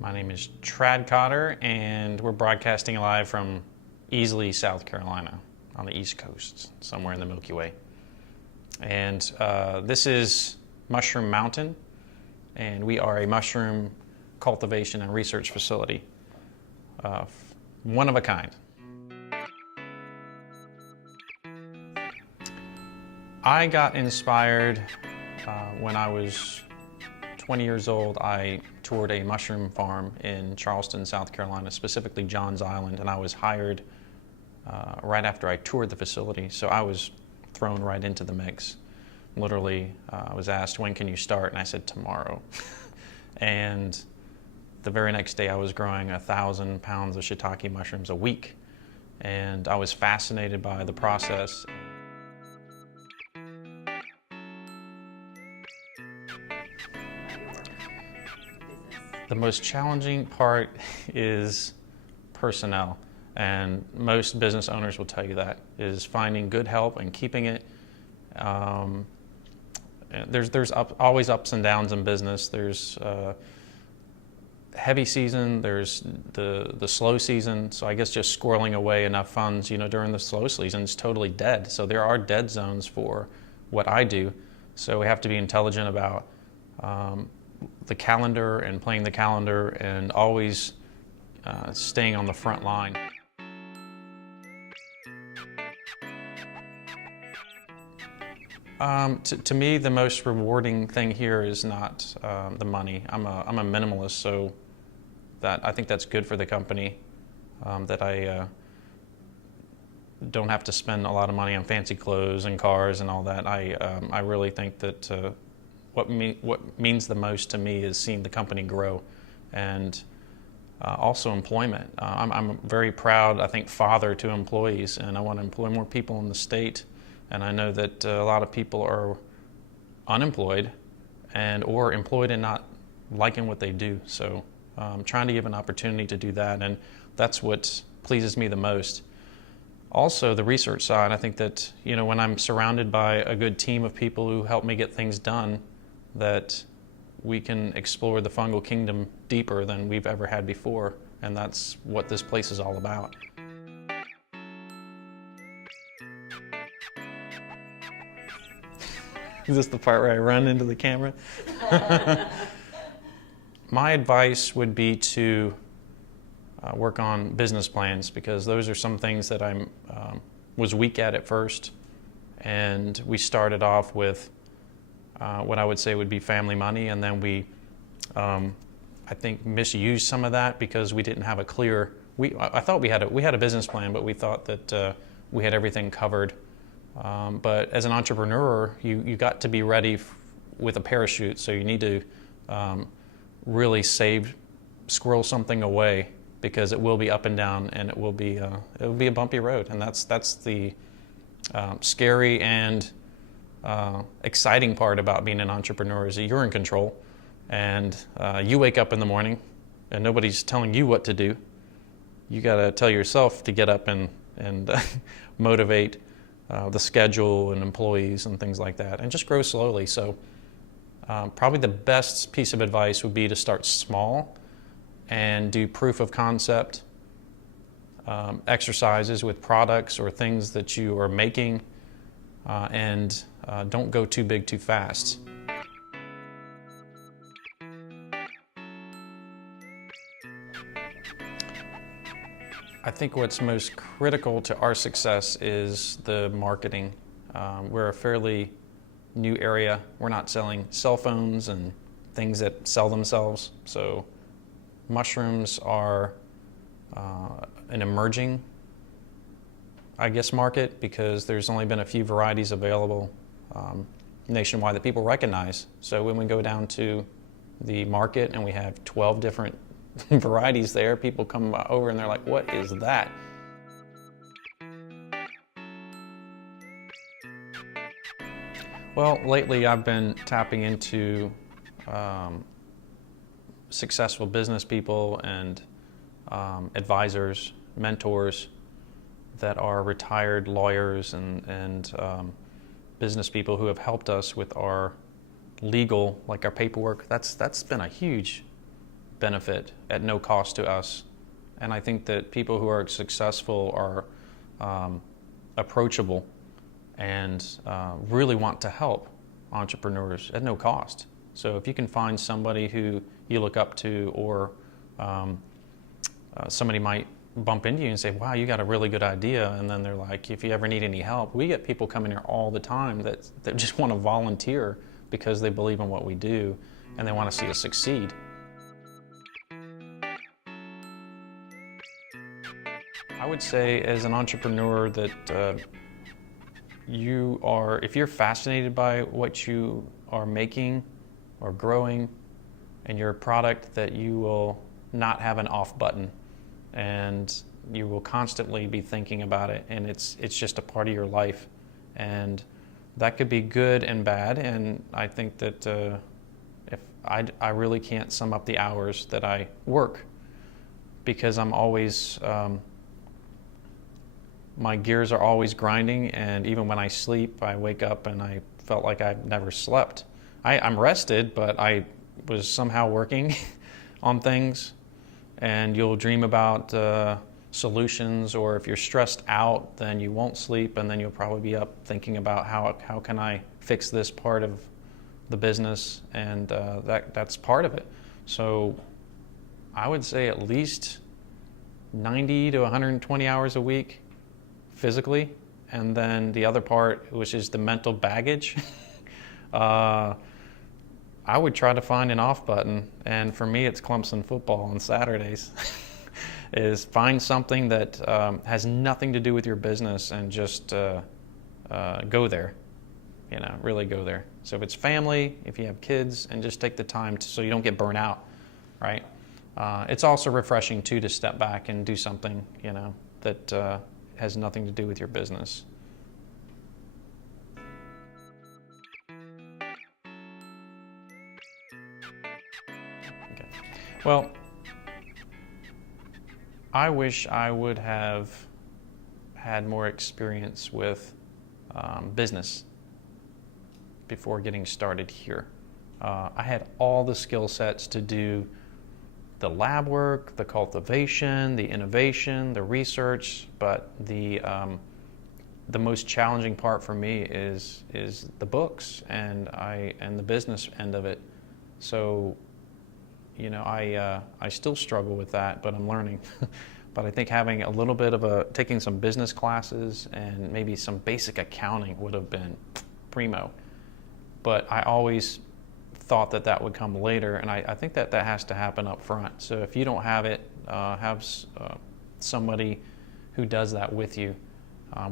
My name is Trad Cotter, and we're broadcasting live from Easley, South Carolina, on the East Coast, somewhere in the Milky Way. And this is Mushroom Mountain, and we are a mushroom cultivation and research facility, one of a kind. I got inspired when I was 20 years old. I toured a mushroom farm in Charleston, South Carolina, specifically Johns Island, and I was hired right after I toured the facility, so I was thrown right into the mix. Literally, I was asked, when can you start? And I said, tomorrow. And the very next day I was growing 1,000 pounds of shiitake mushrooms a week, and I was fascinated by the process. The most challenging part is personnel, and most business owners will tell you that, is finding good help and keeping it. There's always ups and downs in business. There's heavy season, there's the slow season, so I guess just squirreling away enough funds, during the slow season is totally dead. So there are dead zones for what I do, so we have to be intelligent about the calendar and playing the calendar and always staying on the front line. To me, the most rewarding thing here is not the money. I'm a minimalist, so I think that's good for the company, that I don't have to spend a lot of money on fancy clothes and cars and all that. I really think that what means the most to me is seeing the company grow, and also employment. I'm very proud, I think, father to employees, and I want to employ more people in the state. And I know that a lot of people are unemployed or employed and not liking what they do. So I'm trying to give an opportunity to do that, and that's what pleases me the most. Also, the research side, I think that when I'm surrounded by a good team of people who help me get things done, that we can explore the fungal kingdom deeper than we've ever had before, and that's what this place is all about. Is this the part where I run into the camera? My advice would be to work on business plans, because those are some things that I was weak at first. And we started off with what I would say would be family money, and then we, I think, misused some of that because we didn't have a clear. I thought we had a business plan, but we thought that we had everything covered. But as an entrepreneur, you got to be ready with a parachute, so you need to really squirrel something away, because it will be up and down, and it will be a bumpy road, and that's the scary and exciting part about being an entrepreneur, is that you're in control, and you wake up in the morning, and nobody's telling you what to do. You got to tell yourself to get up and motivate the schedule and employees and things like that, and just grow slowly. So probably the best piece of advice would be to start small and do proof of concept exercises with products or things that you are making, and don't go too big too fast. I think what's most critical to our success is the marketing. We're a fairly new area. We're not selling cell phones and things that sell themselves. So mushrooms are an emerging, I guess, market, because there's only been a few varieties available nationwide that people recognize. So when we go down to the market and we have 12 different varieties there, people come over and they're like, what is that? Well, lately I've been tapping into successful business people and advisors, mentors that are retired lawyers and business people who have helped us with our legal, like our paperwork. That's been a huge benefit at no cost to us. And I think that people who are successful are approachable and really want to help entrepreneurs at no cost. So if you can find somebody who you look up to, or somebody might bump into you and say, wow, you got a really good idea, and then they're like, if you ever need any help. We get people coming here all the time that just want to volunteer because they believe in what we do and they want to see us succeed. I would say as an entrepreneur that if you're fascinated by what you are making or growing and your product, that you will not have an off button, and you will constantly be thinking about it, and it's just a part of your life, and that could be good and bad. And I think that if I really can't sum up the hours that I work, because I'm always my gears are always grinding, and even when I sleep, I wake up and I felt like I've never slept. I'm rested, but I was somehow working on things. And you'll dream about solutions, or if you're stressed out, then you won't sleep, and then you'll probably be up thinking about how can I fix this part of the business, and that's part of it. So I would say at least 90 to 120 hours a week physically, and then the other part, which is the mental baggage, I would try to find an off button, and for me it's Clemson football on Saturdays. Is find something that has nothing to do with your business and just go there, really go there. So if it's family, if you have kids, and just take the time so you don't get burnt out, right? It's also refreshing too to step back and do something, that has nothing to do with your business. Well, I wish I would have had more experience with business before getting started here. I had all the skill sets to do the lab work, the cultivation, the innovation, the research, but the most challenging part for me is the books and the business end of it. So I still struggle with that, but I'm learning. But I think having a little bit of taking some business classes and maybe some basic accounting would have been primo. But I always thought that would come later, and I think that has to happen up front. So if you don't have it, have somebody who does that with you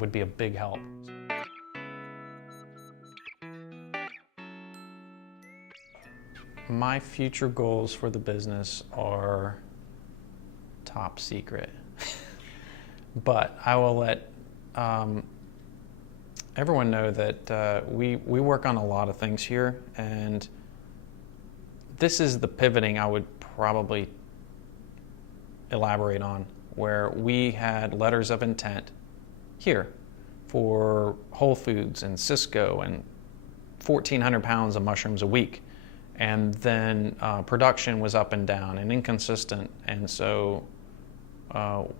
would be a big help. My future goals for the business are top secret, but I will let everyone know that we work on a lot of things here, and this is the pivoting I would probably elaborate on, where we had letters of intent here for Whole Foods and Cisco and 1,400 pounds of mushrooms a week. And then production was up and down and inconsistent. And so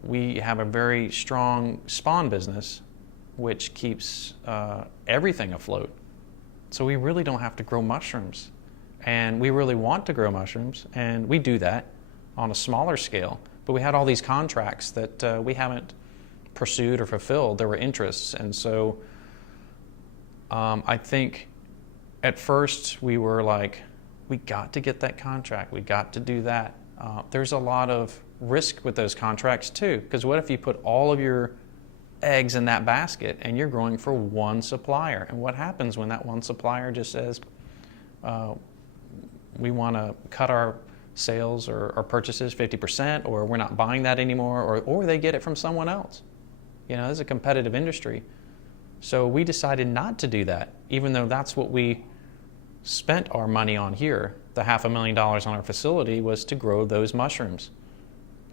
we have a very strong spawn business, which keeps everything afloat. So we really don't have to grow mushrooms. And we really want to grow mushrooms, and we do that on a smaller scale. But we had all these contracts that we haven't pursued or fulfilled. There were interests. And so I think at first we were like, we got to get that contract. We got to do that. There's a lot of risk with those contracts too, because what if you put all of your eggs in that basket and you're growing for one supplier? And what happens when that one supplier just says, we want to cut our sales or our purchases 50%, or we're not buying that anymore, or they get it from someone else? This is a competitive industry. So we decided not to do that, even though that's what we spent our money on here. The $500,000 on our facility was to grow those mushrooms.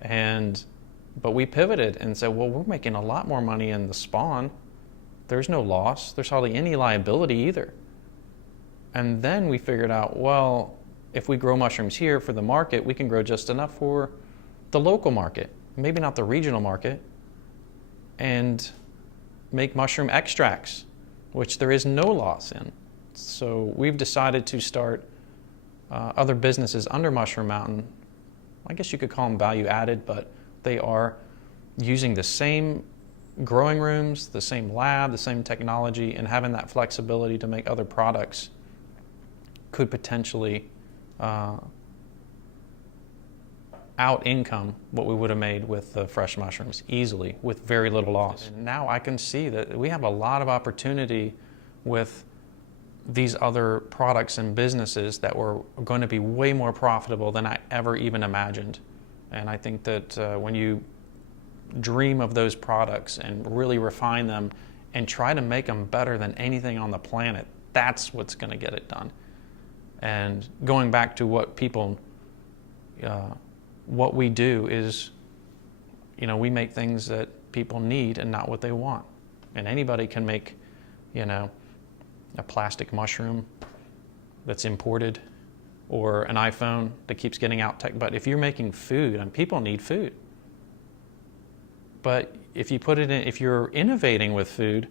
But we pivoted and said, well, we're making a lot more money in the spawn. There's no loss. There's hardly any liability either. And then we figured out, well, if we grow mushrooms here for the market, we can grow just enough for the local market, maybe not the regional market, and make mushroom extracts, which there is no loss in. So we've decided to start other businesses under Mushroom Mountain. I guess you could call them value added, but they are using the same growing rooms, the same lab, the same technology, and having that flexibility to make other products could potentially out income what we would have made with the fresh mushrooms easily with very little loss. And now I can see that we have a lot of opportunity with these other products and businesses that were going to be way more profitable than I ever even imagined. And I think that when you dream of those products and really refine them and try to make them better than anything on the planet, that's what's going to get it done. And going back to what people, what we do is, we make things that people need and not what they want. And anybody can make, a plastic mushroom that's imported or an iPhone that keeps getting out tech. But if you're making food, and people need food. But if you put it in, if you're innovating with food,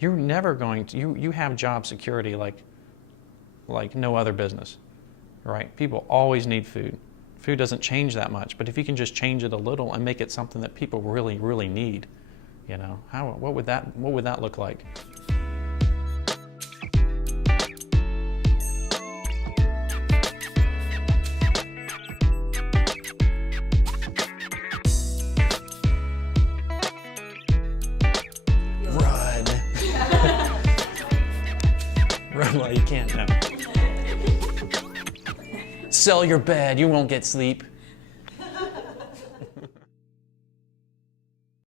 you're never going to, you have job security like no other business, right? People always need food. Food doesn't change that much, but if you can just change it a little and make it something that people really, really need, what would that look like? Run. Run while you can't now. Sell your bed, you won't get sleep.